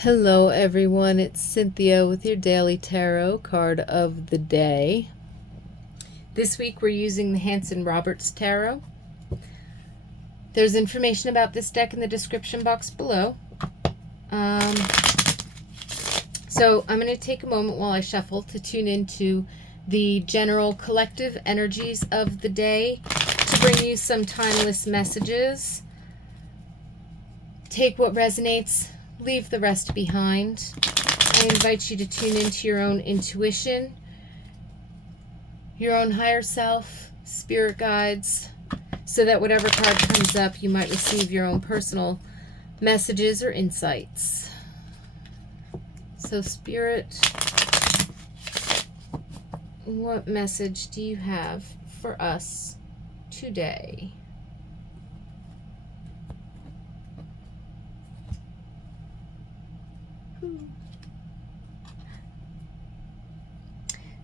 Hello, everyone. It's Cynthia with your daily tarot card of the day. This week we're using the Hanson-Roberts tarot. There's information about this deck in the description box below. So I'm going to take a moment while I shuffle to tune into the general collective energies of the day to bring you some timeless messages. Take what resonates, leave the rest behind. I invite you to tune into your own intuition, your own higher self, spirit guides, so that whatever card comes up, you might receive your own personal messages or insights. So, Spirit, what message do you have for us today?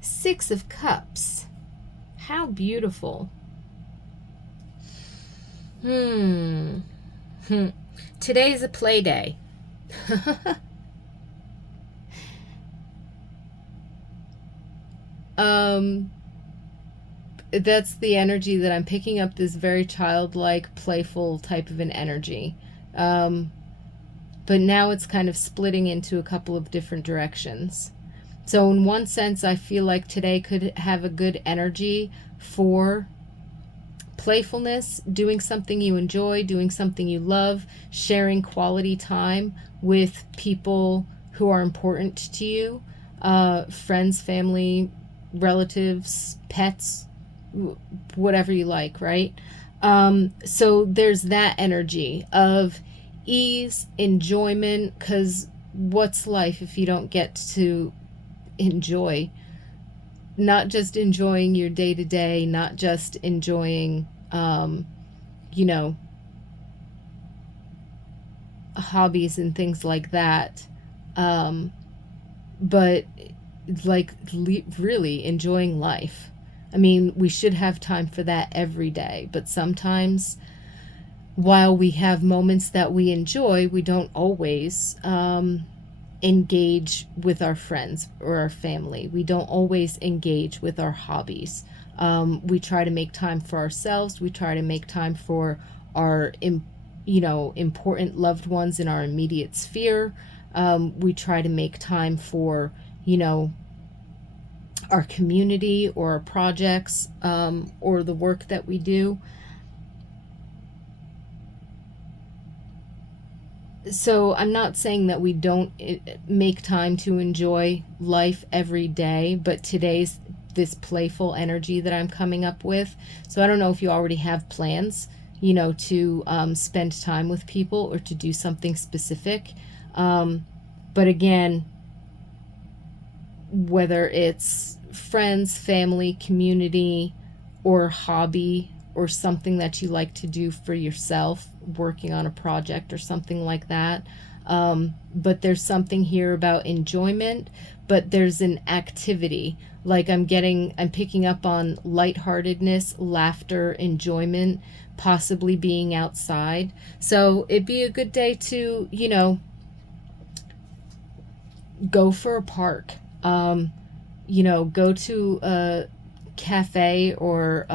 Six of Cups. How beautiful. Today's a play day. That's the energy that I'm picking up, this very childlike, playful type of an energy. But now it's kind of splitting into a couple of different directions. So in one sense, I feel like today could have a good energy for playfulness, doing something you enjoy, doing something you love, sharing quality time with people who are important to you, friends, family, relatives, pets, whatever you like, right? So there's that energy of ease, enjoyment, because what's life if you don't get to enjoy? Not just enjoying your day-to-day, not just enjoying, hobbies and things like that, but like really enjoying life. I mean, we should have time for that every day, but sometimes while we have moments that we enjoy, we don't always engage with our friends or our family. We don't always engage with our hobbies. We try to make time for ourselves. We try to make time for our, important loved ones in our immediate sphere. We try to make time for, our community or our projects, or the work that we do. So I'm not saying that we don't make time to enjoy life every day, but today's this playful energy that I'm coming up with. So I don't know if you already have plans, to spend time with people or to do something specific. But again, whether it's friends, family, community, or hobby, or something that you like to do for yourself, working on a project or something like that. But there's something here about enjoyment, but there's an activity. Like I'm picking up on lightheartedness, laughter, enjoyment, possibly being outside. So it'd be a good day to, go for a park. Go to a cafe or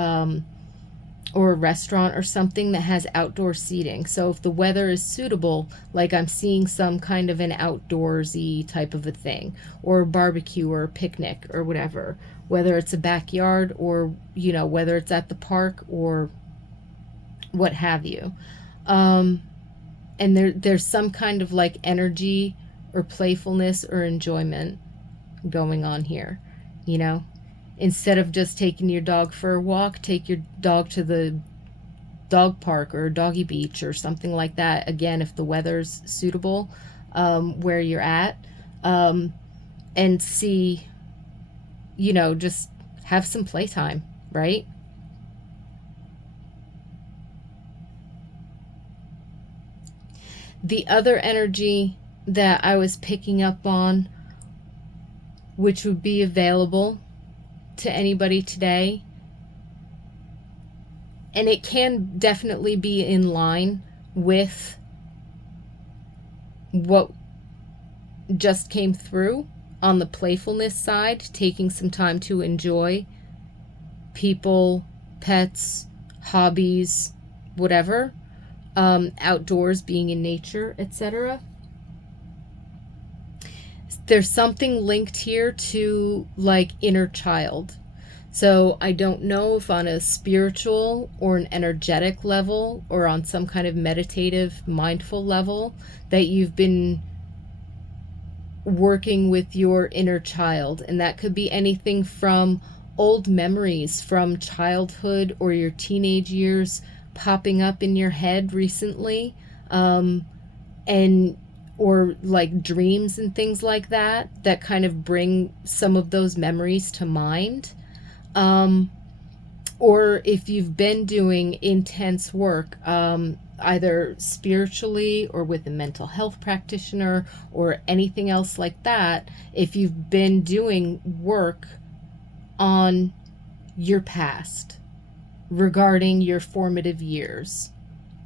a restaurant or something that has outdoor seating. So if the weather is suitable, like I'm seeing some kind of an outdoorsy type of a thing, or a barbecue or a picnic or whatever, whether it's a backyard or, whether it's at the park or what have you. And there's some kind of like energy or playfulness or enjoyment going on here, Instead of just taking your dog for a walk, take your dog to the dog park or doggy beach or something like that. Again, if the weather's suitable, where you're at, and see, just have some playtime, right? The other energy that I was picking up on, which would be available to anybody today, and it can definitely be in line with what just came through on the playfulness side, taking some time to enjoy people, pets, hobbies, whatever, outdoors, being in nature, etc. There's something linked here to like inner child. So I don't know if on a spiritual or an energetic level or on some kind of meditative, mindful level that you've been working with your inner child. And that could be anything from old memories from childhood or your teenage years popping up in your head recently, and or like dreams and things like that that kind of bring some of those memories to mind. Or if you've been doing intense work, either spiritually or with a mental health practitioner or anything else like that, if you've been doing work on your past regarding your formative years,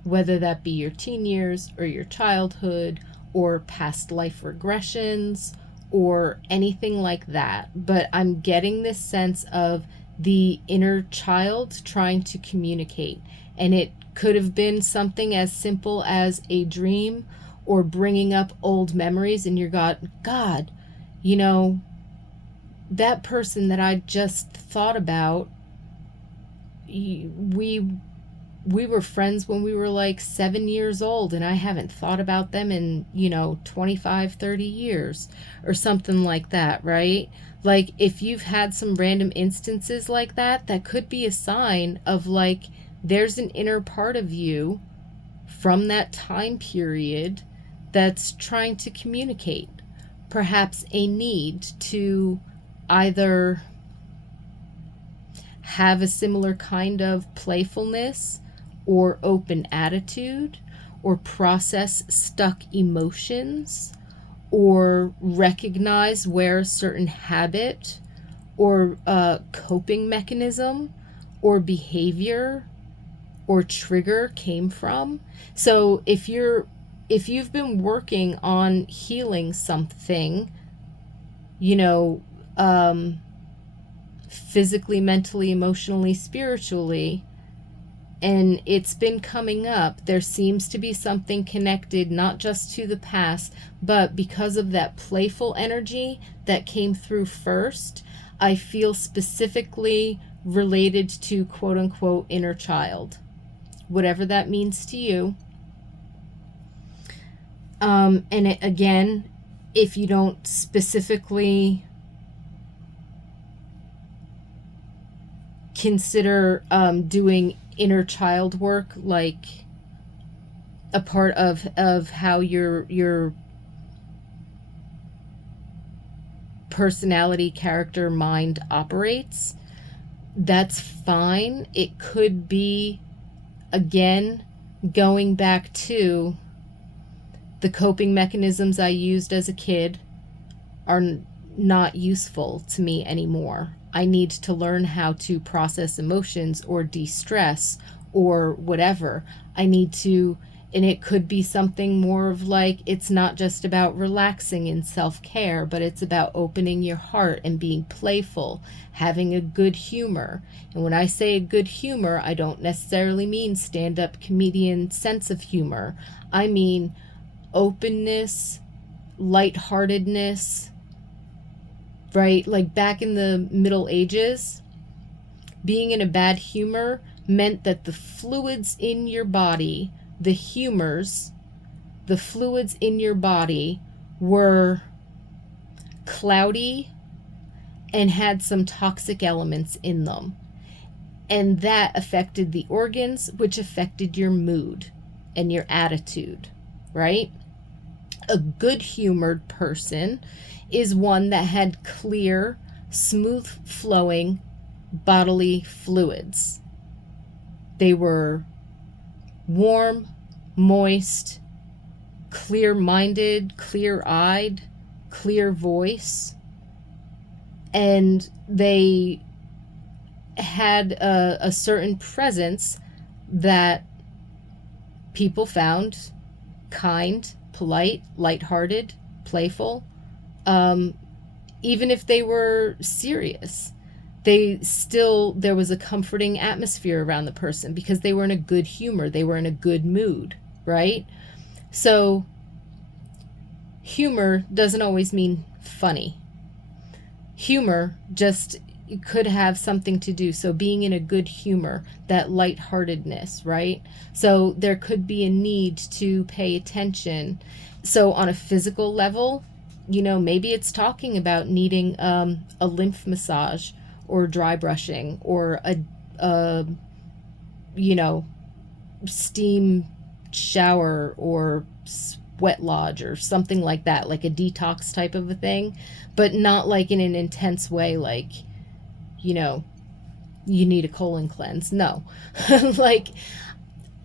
whether that be your teen years or your childhood or past life regressions or anything like that. But I'm getting this sense of the inner child trying to communicate. And it could have been something as simple as a dream or bringing up old memories, and you're God, you know, that person that I just thought about, we were friends when we were like 7 years old, and I haven't thought about them in 25, 30 years or something like that, right? Like if you've had some random instances like that, that could be a sign of like there's an inner part of you from that time period that's trying to communicate, perhaps a need to either have a similar kind of playfulness or open attitude, or process stuck emotions, or recognize where a certain habit or coping mechanism or behavior or trigger came from. So if you've been working on healing something, physically, mentally, emotionally, spiritually, and it's been coming up, there seems to be something connected not just to the past, but because of that playful energy that came through first, I feel specifically related to quote unquote inner child, whatever that means to you. Again, if you don't specifically consider doing inner child work like a part of how your personality, character, mind operates, that's fine. It could be, again, going back to the coping mechanisms I used as a kid are not useful to me anymore. I need to learn how to process emotions or de-stress or whatever. I need to, and it could be something more of like, it's not just about relaxing and self-care, but it's about opening your heart and being playful, having a good humor. And when I say a good humor, I don't necessarily mean stand-up comedian sense of humor. I mean openness, lightheartedness, right? Like back in the Middle Ages, being in a bad humor meant that the fluids in your body, the humors, the fluids in your body were cloudy and had some toxic elements in them. And that affected the organs, which affected your mood and your attitude, right? A good-humored person is one that had clear, smooth-flowing bodily fluids. They were warm, moist, clear-minded, clear-eyed, clear voice, and they had a certain presence that people found kind, polite, lighthearted, playful, Um, Even if they were serious, there was a comforting atmosphere around the person because they were in a good humor, they were in a good mood, right? So humor doesn't always mean funny. Humor just could have something to do, so being in a good humor, that lightheartedness, right? So there could be a need to pay attention. So on a physical level, maybe it's talking about needing a lymph massage or dry brushing or a you know steam shower or sweat lodge or something like that, like a detox type of a thing, but not like in an intense way, like, you know, you need a colon cleanse. No. Like,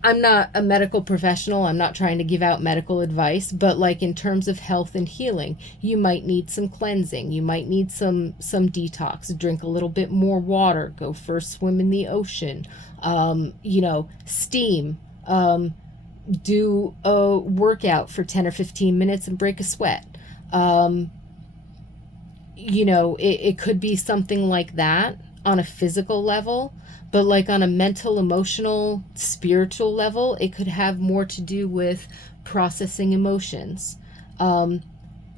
I'm not a medical professional. I'm not trying to give out medical advice, but like in terms of health and healing, you might need some cleansing. You might need some detox. Drink a little bit more water. Go for a swim in the ocean. Steam. Do a workout for 10 or 15 minutes and break a sweat. Um, it could be something like that on a physical level, but like on a mental, emotional, spiritual level, it could have more to do with processing emotions, um,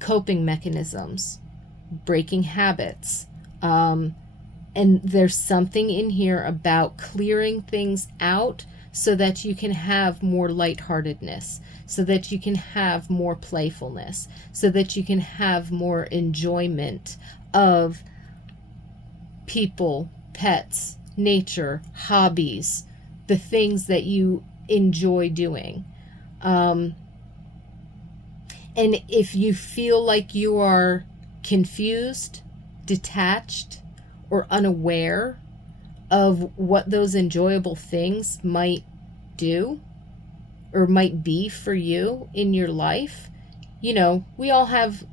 coping mechanisms, breaking habits. And there's something in here about clearing things out so that you can have more lightheartedness, so that you can have more playfulness, so that you can have more enjoyment of people, pets, nature, hobbies, the things that you enjoy doing. Um, and if you feel like you are confused, detached, or unaware of what those enjoyable things might do or might be for you in your life, we all have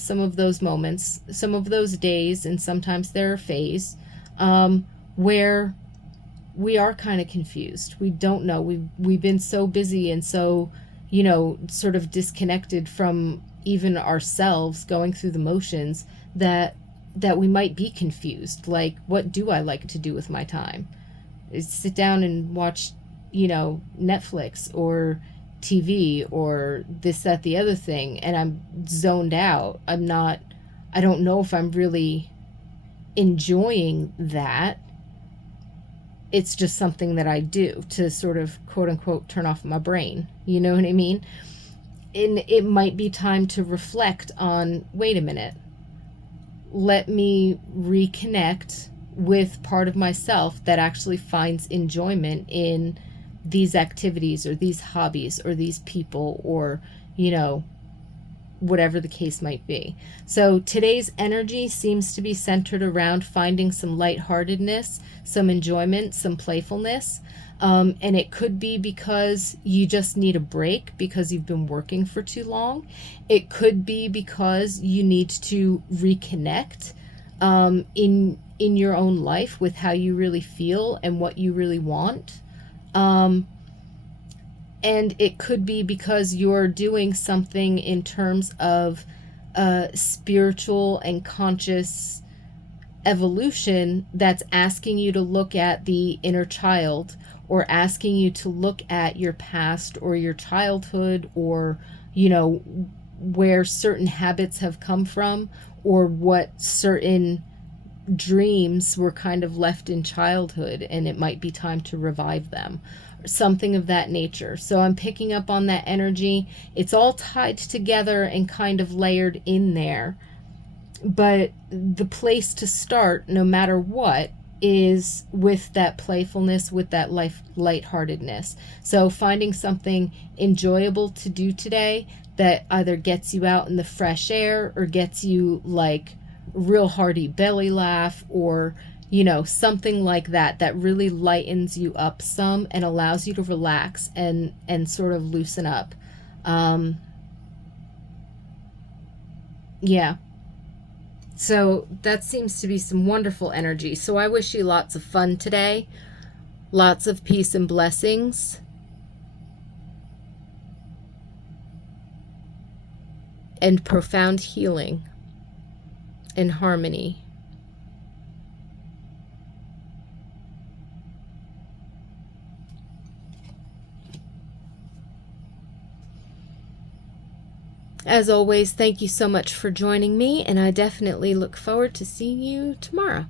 some of those moments, some of those days, and sometimes there are phases where we are kind of confused. We don't know. We've been so busy and so, sort of disconnected from even ourselves, going through the motions, that we might be confused. Like, what do I like to do with my time? Is sit down and watch, Netflix or TV or this, that, the other thing, and I'm zoned out. I don't know if I'm really enjoying that. It's just something that I do to sort of quote unquote turn off my brain. You know what I mean? And it might be time to reflect on, wait a minute, let me reconnect with part of myself that actually finds enjoyment in these activities or these hobbies or these people or, whatever the case might be. So today's energy seems to be centered around finding some lightheartedness, some enjoyment, some playfulness. And it could be because you just need a break because you've been working for too long. It could be because you need to reconnect in your own life with how you really feel and what you really want. And it could be because you're doing something in terms of spiritual and conscious evolution that's asking you to look at the inner child, or asking you to look at your past or your childhood, or, where certain habits have come from, or what certain dreams were kind of left in childhood, and it might be time to revive them, something of that nature. So I'm picking up on that energy. It's all tied together and kind of layered in there. But the place to start, no matter what, is with that playfulness, with that lightheartedness. So finding something enjoyable to do today that either gets you out in the fresh air or gets you like real hearty belly laugh, or something like that really lightens you up some and allows you to relax and sort of loosen up. Yeah. So that seems to be some wonderful energy. So I wish you lots of fun today, lots of peace and blessings. and profound healing and harmony. As always, thank you so much for joining me, and I definitely look forward to seeing you tomorrow.